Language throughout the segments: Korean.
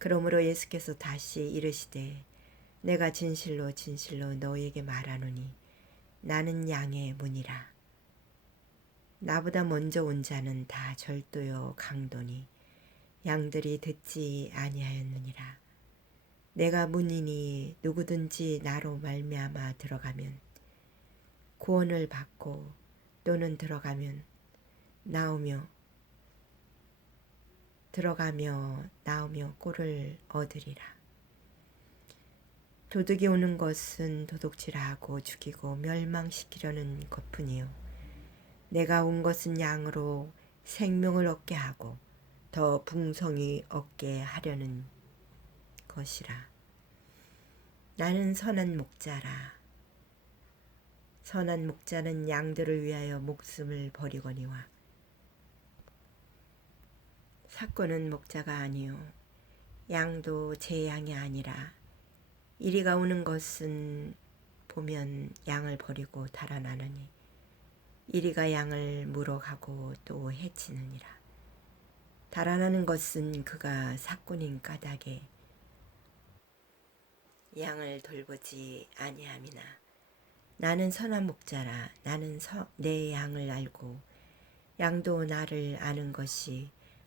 그러므로 예수께서 다시 이르시되 내가 진실로 진실로 너희에게 말하노니 나는 양의 문이라. 나보다 먼저 온 자는 다 절도요 강도니 양들이 듣지 아니하였느니라. 내가 문이니 누구든지 나로 말미암아 들어가면 구원을 받고 또는 들어가면 나오며 들어가며 나오며 꼴을 얻으리라. 도둑이 오는 것은 도둑질하고 죽이고 멸망시키려는 것뿐이요. 내가 온 것은 양으로 생명을 얻게 하고 더 풍성히 얻게 하려는 것이라. 나는 선한 목자라. 선한 목자는 양들을 위하여 목숨을 버리거니와 사건은 목자가 아니요 양도 제 양이 아니라 이리가 오는 것은 보면 양을 버리고 달아나느니 이리가 양을 물어가고 또 해치느니라. 달아나는 것은 그가 사꾼인 까닭에 양을 돌보지 아니함이나 나는 선한 목자라. 나는 서, 내 양을 알고 양도 나를 아는 것이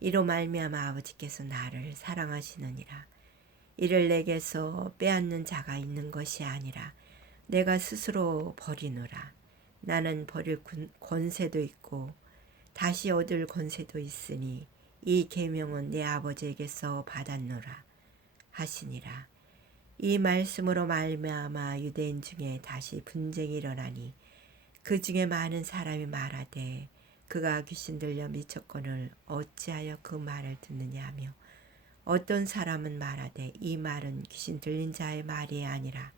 이로 말미암아 아버지께서 나를 사랑하시느니라. 이를 내게서 빼앗는 자가 있는 것이 아니라 내가 스스로 버리노라. 나는 버릴 권세도 있고 다시 얻을 권세도 있으니 이 계명은 내 아버지에게서 받았노라 하시니라. 이 말씀으로 말미암아 유대인 중에 다시 분쟁이 일어나니 그 중에 많은 사람이 말하되 그가 귀신 들려 미쳤거늘 어찌하여 그 말을 듣느냐 하며 어떤 사람은 말하되 이 말은 귀신 들린 자의 말이 아니라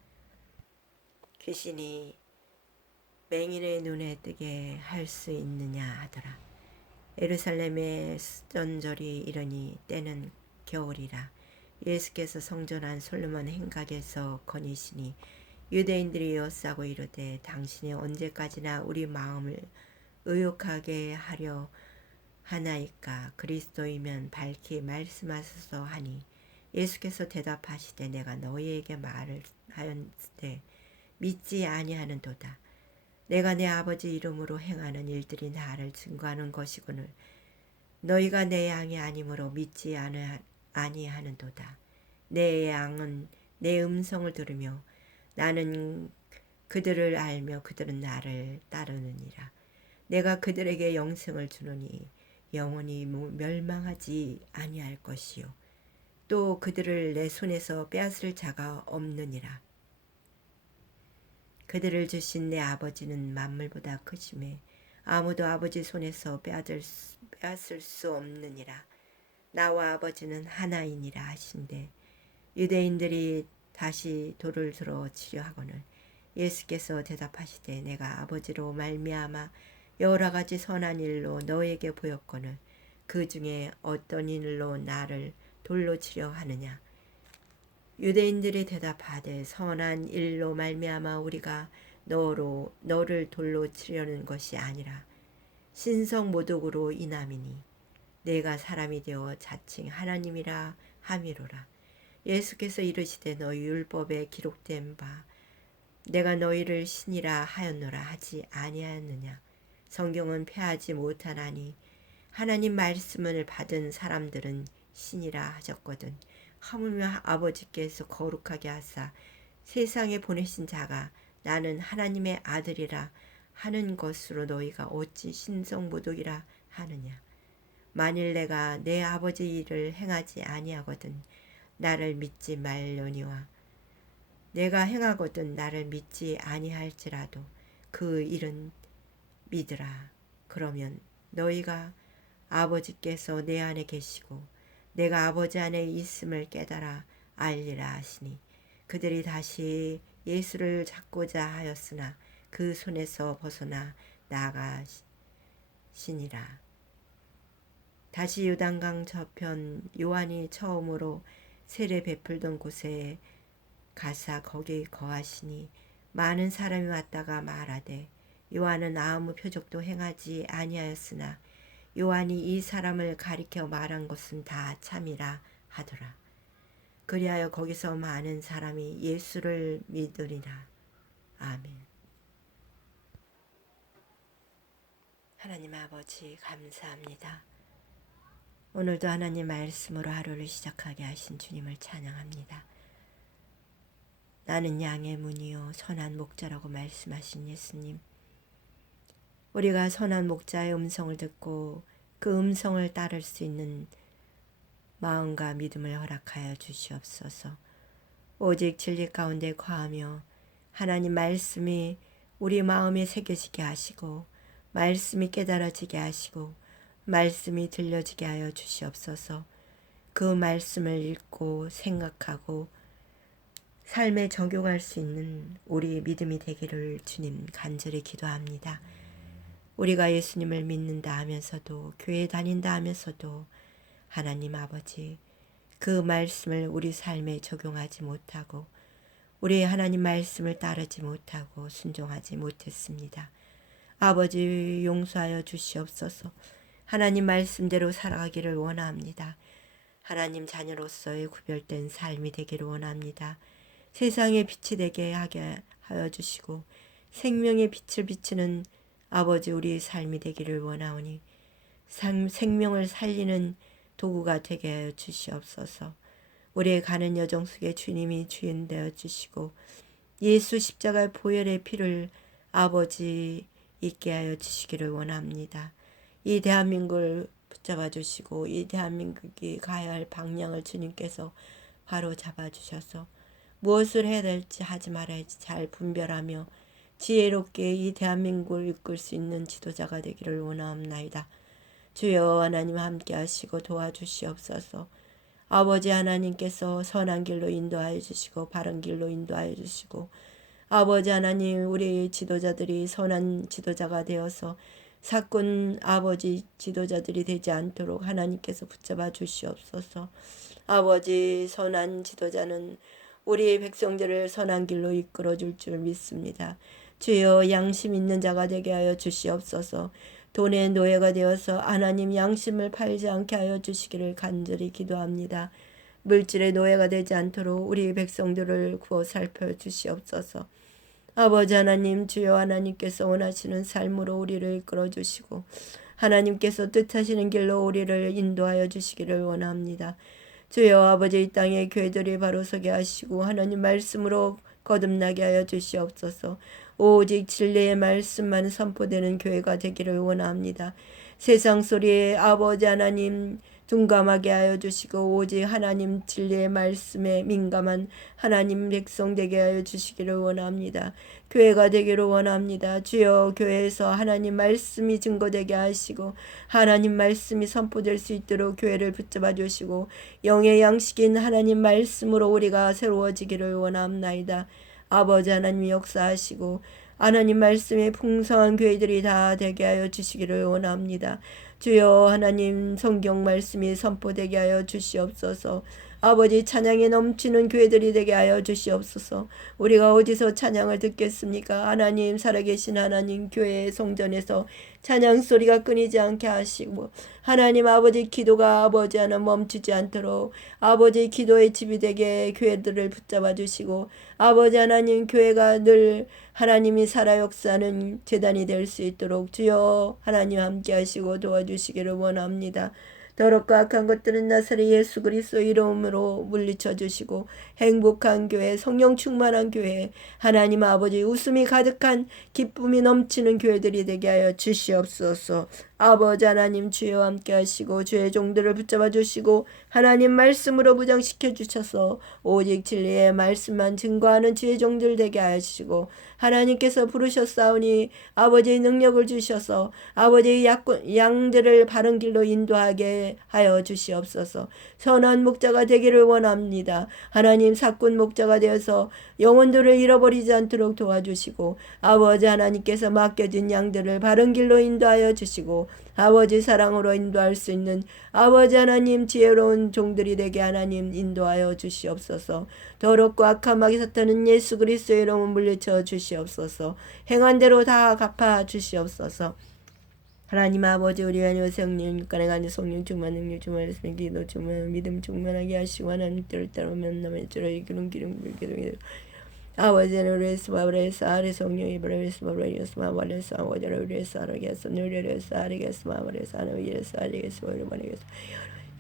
귀신이 맹인의 눈에 뜨게 할 수 있느냐 하더라. 예루살렘의 수전절이 이르니 때는 겨울이라 예수께서 성전한 솔로몬 행각에서 거니시니 유대인들이 여싸고 이르되 당신이 언제까지나 우리 마음을 의욕하게 하려 하나이까 그리스도이면 밝히 말씀하소서 하니 예수께서 대답하시되 내가 너희에게 말을 하였되 믿지 아니하는도다. 내가 내 아버지 이름으로 행하는 일들이 나를 증거하는 것이거늘. 너희가 내 양이 아니므로 믿지 아니하는도다. 내 양은 내 음성을 들으며 나는 그들을 알며 그들은 나를 따르느니라 내가 그들에게 영생을 주노니 영원히 멸망하지 아니할 것이요. 또 그들을 내 손에서 빼앗을 자가 없느니라. 그들을 주신 내 아버지는 만물보다 크심에 아무도 아버지 손에서 빼앗을, 빼앗을 수 없느니라. 나와 아버지는 하나이니라 하신대. 유대인들이 다시 돌을 들어 치려 하거늘 예수께서 대답하시되 내가 아버지로 말미암아 여러 가지 선한 일로 너에게 보였거늘 그 중에 어떤 일로 나를 돌로 치려 하느냐? 유대인들이 대답하되 선한 일로 말미암아 우리가 너로 너를 돌로 치려는 것이 아니라 신성 모독으로 인함이니 내가 사람이 되어 자칭 하나님이라 함이로라. 예수께서 이르시되 너희 율법에 기록된 바 내가 너희를 신이라 하였노라 하지 아니하였느냐 성경은 패하지 못하나니 하나님 말씀을 받은 사람들은 신이라 하셨거든. 하물며 아버지께서 거룩하게 하사 세상에 보내신 자가 나는 하나님의 아들이라 하는 것으로 너희가 어찌 신성모독이라 하느냐? 만일 내가 내 아버지 일을 행하지 아니하거든 나를 믿지 말려니와 내가 행하거든 나를 믿지 아니할지라도 그 일은 믿으라 그러면 너희가 아버지께서 내 안에 계시고 내가 아버지 안에 있음을 깨달아 알리라 하시니 그들이 다시 예수를 잡고자 하였으나 그 손에서 벗어나 나가시니라. 다시 요단강 저편 요한이 처음으로 세례 베풀던 곳에 가사 거기 거하시니 많은 사람이 왔다가 말하되 요한은 아무 표적도 행하지 아니하였으나 요한이 이 사람을 가리켜 말한 것은 다 참이라 하더라. 그리하여 거기서 많은 사람이 예수를 믿으리라. 아멘. 하나님 아버지 감사합니다. 오늘도 하나님 말씀으로 하루를 시작하게 하신 주님을 찬양합니다. 나는 양의 문이요 선한 목자라고 말씀하신 예수님. 우리가 선한 목자의 음성을 듣고 그 음성을 따를 수 있는 마음과 믿음을 허락하여 주시옵소서. 오직 진리 가운데 거하며 하나님 말씀이 우리 마음에 새겨지게 하시고 말씀이 깨달아지게 하시고 말씀이 들려지게 하여 주시옵소서. 그 말씀을 읽고 생각하고 삶에 적용할 수 있는 우리 믿음이 되기를 주님 간절히 기도합니다. 우리가 예수님을 믿는다 하면서도 교회 다닌다 하면서도 하나님 아버지 그 말씀을 우리 삶에 적용하지 못하고 우리 하나님 말씀을 따르지 못하고 순종하지 못했습니다. 아버지 용서하여 주시옵소서. 하나님 말씀대로 살아가기를 원합니다. 하나님 자녀로서의 구별된 삶이 되기를 원합니다. 세상의 빛이 되게 하게 하여 주시고 생명의 빛을 비추는 아버지 우리 삶이 되기를 원하오니 생명을 살리는 도구가 되게 하여 주시옵소서. 우리의 가는 여정 속에 주님이 주인 되어 주시고 예수 십자가의 보혈의 피를 아버지 있게 하여 주시기를 원합니다. 이 대한민국을 붙잡아 주시고 이 대한민국이 가야 할 방향을 주님께서 바로 잡아 주셔서 무엇을 해야 될지 하지 말아야지 잘 분별하며 지혜롭게 이 대한민국을 이끌 수 있는 지도자가 되기를 원하옵나이다. 주여 하나님 함께 하시고 도와주시옵소서. 아버지 하나님께서 선한 길로 인도하여 주시고 바른 길로 인도하여 주시고 아버지 하나님 우리 지도자들이 선한 지도자가 되어서 사건 아버지 지도자들이 되지 않도록 하나님께서 붙잡아 주시옵소서. 아버지 선한 지도자는 우리 백성들을 선한 길로 이끌어 줄 줄 믿습니다. 주여 양심 있는 자가 되게 하여 주시옵소서. 돈의 노예가 되어서 하나님 양심을 팔지 않게 하여 주시기를 간절히 기도합니다. 물질의 노예가 되지 않도록 우리 백성들을 구워 살펴 주시옵소서. 아버지 하나님 주여 하나님께서 원하시는 삶으로 우리를 이끌어 주시고 하나님께서 뜻하시는 길로 우리를 인도하여 주시기를 원합니다. 주여 아버지 이 땅의 교회들이 바로 서게 하시고 하나님 말씀으로 거듭나게 하여 주시옵소서. 오직 진리의 말씀만 선포되는 교회가 되기를 원합니다. 세상 소리에 아버지 하나님 둔감하게 하여 주시고 오직 하나님 진리의 말씀에 민감한 하나님 백성 되게 하여 주시기를 원합니다. 교회가 되기를 원합니다. 주여 교회에서 하나님 말씀이 증거되게 하시고 하나님 말씀이 선포될 수 있도록 교회를 붙잡아 주시고 영의 양식인 하나님 말씀으로 우리가 새로워지기를 원합나이다. 아버지 하나님 역사하시고 하나님 말씀에 풍성한 교회들이 다 되게 하여 주시기를 원합니다. 주여 하나님 성경 말씀이 선포되게 하여 주시옵소서. 아버지 찬양이 넘치는 교회들이 되게 하여 주시옵소서. 우리가 어디서 찬양을 듣겠습니까? 하나님 살아계신 하나님 교회의 성전에서 찬양 소리가 끊이지 않게 하시고 하나님 아버지 기도가 아버지 하나 멈추지 않도록 아버지 기도의 집이 되게 교회들을 붙잡아 주시고 아버지 하나님 교회가 늘 하나님이 살아 역사하는 재단이 될 수 있도록 주여 하나님 함께 하시고 도와주시기를 원합니다. 더럽고 악한 것들은 나사렛 예수 그리스도 이름으로 물리쳐 주시고 행복한 교회, 성령 충만한 교회, 하나님 아버지 웃음이 가득한 기쁨이 넘치는 교회들이 되게 하여 주시옵소서. 아버지 하나님 주여 함께 하시고 주의 종들을 붙잡아 주시고 하나님 말씀으로 무장시켜 주셔서 오직 진리의 말씀만 증거하는 주의 종들 되게 하시고 하나님께서 부르셨사오니 아버지의 능력을 주셔서 아버지의 약군, 양들을 바른 길로 인도하게 하여 주시옵소서. 선한 목자가 되기를 원합니다. 하나님 사꾼 목자가 되어서 영혼들을 잃어버리지 않도록 도와주시고 아버지 하나님께서 맡겨진 양들을 바른 길로 인도하여 주시고 아버지 사랑으로 인도할 수 있는 아버지 하나님 지혜로운 종들이 되게 하나님 인도하여 주시옵소서. 더럽고 마귀 사탄은 예수 그리스도의 이름을 물리쳐 주시옵소서. 행한 대로 다 갚아 주시옵소서. 하나님 아버지 우리 하나님 성령 육간에 가는 성령 충만 능력 충만 말씀 기도 충만 믿음 충만하게 하시고 하나님 뜻을 따라 만남의 주로 이끄는 기름 기름 아버지는 우리에서 바브레스 아리 성령 이 브레스 바브레스 마발레스 아버지를 우리에서 아르게스 누리레스 아리게스 마발레스 아노이레스 아리게스 오르바니게스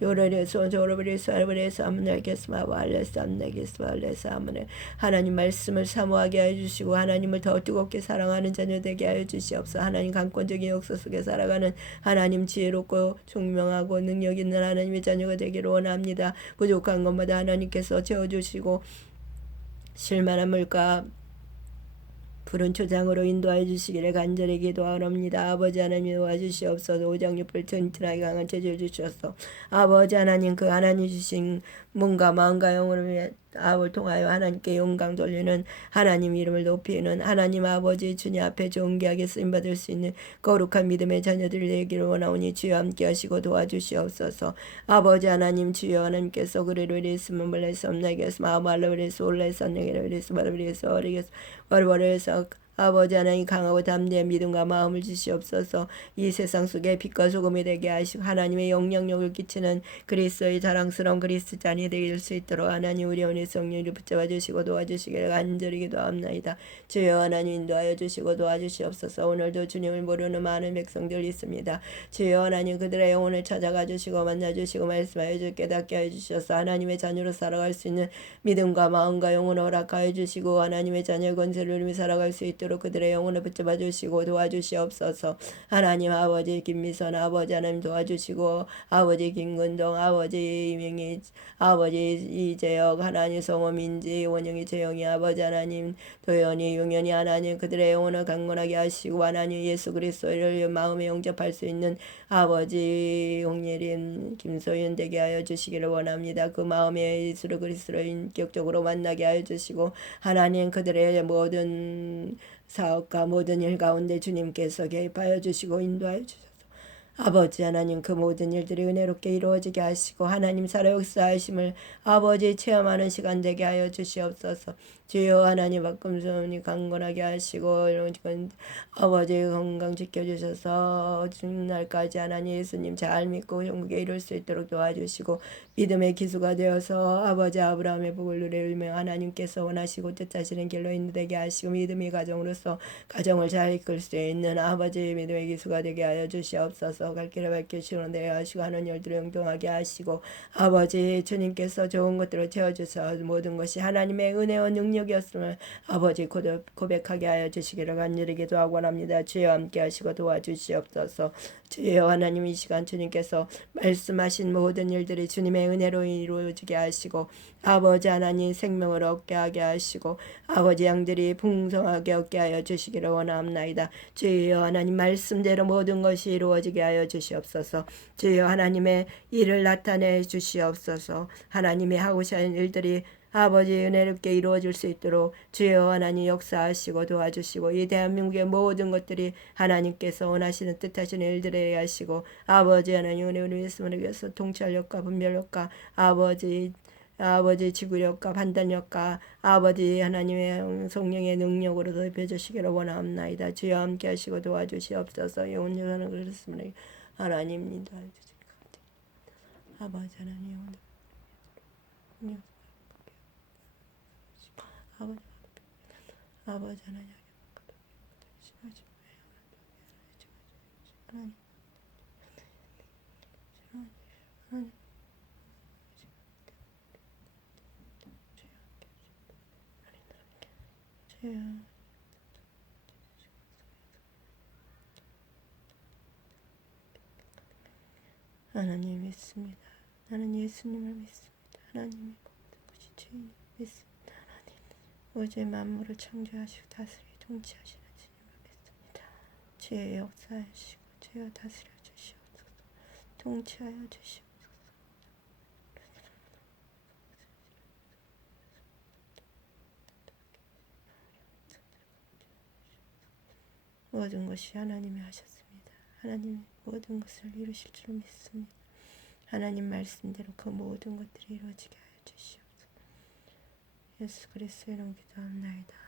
요르레스 조르브레스 아르브레스 암나게스 마발레스 암나게스 발레스 아무네 하나님 말씀을 사모하게 해주시고 하나님을 더 뜨겁게 사랑하는 자녀 되게 하여 주시옵소서 하나님 강권적인 역사 속에 살아가는 하나님 지혜롭고 총명하고 능력 있는 하나님의 자녀가 되기를 원합니다 부족한 것마다 하나님께서 채워주시고 실만함을까 푸른 초장으로 인도하여 주시기를 간절히 기도하옵니다. 아버지 하나님 도와주시옵소서 오장육불 튼튼하게 강한 체질 주셔서 아버지 하나님 그 하나님 주신 몸과 마음과 영혼을 위해 아을 통하여 하나님께 영광 돌리는 하나님 이름을 높이는 하나님 아버지 주님 앞에 존귀하게 쓰임 받을 수 있는 거룩한 믿음의 자녀들 되기를 원하오니 주여 함께 하시고 도와주시옵소서 아버지 하나님 주여 하나님께서 그리로 이랬으면 몰라서 없나겠어 마음 알로 이랬어 올라서 내게로 이랬어 말로 이랬어 어리겠어 월월에서 아버지 하나님 강하고 담대한 믿음과 마음을 주시옵소서. 이 세상 속에 빛과 소금이 되게 하시고 하나님의 영향력을 끼치는 그리스도의 자랑스러운 그리스도잔이 되길 수 있도록 하나님 우리 오늘 성령을 붙잡아 주시고 도와주시기를 간절히 기도합나이다. 주여 하나님 인도하여 주시고 도와주시옵소서. 오늘도 주님을 모르는 많은 백성들이 있습니다. 주여 하나님 그들의 영혼을 찾아가 주시고 만나 주시고 말씀하여 주 깨닫게 해 주셔서. 하나님의 자녀로 살아갈 수 있는 믿음과 마음과 영혼을 허락하여 주시고 하나님의 자녀 권세를 누리며 살아갈 수 있도록 그들의 영혼을 붙잡아 주시고 도와주시옵소서 하나님 아버지 김미선 아버지 하나님 도와주시고 아버지 김근동 아버지 이명희 아버지 이재혁 하나님 성호민지 원영이 재영이 아버지 하나님 도연이 용연이 하나님 그들의 영혼을 강건하게 하시고 하나님 예수 그리스도를 마음에 영접할 수 있는 아버지 용예린 김소윤 되게 하여 주시기를 원합니다. 그 마음에 예수 그리스도를 인격적으로 만나게 하여 주시고 하나님 그들의 모든 사업과 모든 일 가운데 주님께서 개입하여 주시고 인도하여 주셔서 아버지 하나님 그 모든 일들이 은혜롭게 이루어지게 하시고 하나님 살아 역사하심을 아버지 체험하는 시간 되게 하여 주시옵소서. 주여 하나님 박금손이 강건하게 하시고 아버지 건강 지켜주셔서 주날까지 하나님 예수님 잘 믿고 영국에 이룰 수 있도록 도와주시고 믿음의 기수가 되어서 아버지 아브라함의 복을 누리며 하나님께서 원하시고 뜻하시는 길로 인도되게 하시고 믿음의 가정으로서 가정을 잘 이끌 수 있는 아버지의 믿음의 기수가 되게 하여 주시옵소서 갈 길을 밝혀주시고 내려 하시고 하는 일들을 영통하게 하시고 아버지 주님께서 좋은 것들을 채워주셔 모든 것이 하나님의 은혜와 능력이었음을 아버지 고백하게 하여 주시기를 간절히 기도하고 원합니다. 주여 함께 하시고 도와주시옵소서 주여 하나님 이 시간 주님께서 말씀하신 모든 일들이 주님의 은혜로 이루어지게 하시고 아버지 하나님 생명을 얻게 하게 하시고 아버지 양들이 풍성하게 얻게 하여 주시기를 원합나이다. 주여 하나님 말씀대로 모든 것이 이루어지게 하여 주시옵소서. 주여 하나님의 일을 나타내 주시옵소서. 하나님의 하고 싶은 일들이 아버지 은혜롭게 이루어질 수 있도록 주여 하나님 역사하시고 도와주시고 이 대한민국의 모든 것들이 하나님께서 원하시는 뜻하시는 일들에 하시고 아버지 하나님 은혜를 위해서 통찰력과 분별력과 아버지 아버지 지구력과 판단력과 아버지 하나님의 성령의 능력으로 더벼주시기를 원하옵나이다. 주여 함께 하시고 도와주시옵소서. 영원히 그렇습니다. 하나님입니다. 아버지 하나님 영원 아버지 아버지 하나님 하나님 하나님 주여 하나님 믿습니다. 나는 예수님을 믿습니다. 하나님의 모든 것이 주인 믿습니다. 하나님 우주의 만물을 창조하시고 다스리고 통치하시는 주님을 믿습니다. 주의 역사하시고 주여 다스려 주시옵소서. 통치하여 주시옵소서. 모든 것이 하나님이 하셨습니다. 하나님이 모든 것을 이루실 줄 믿습니다. 하나님 말씀대로 그 모든 것들이 이루어지게 하여 주시옵소서. 예수 그리스도의 이름 기도합나이다. 아멘.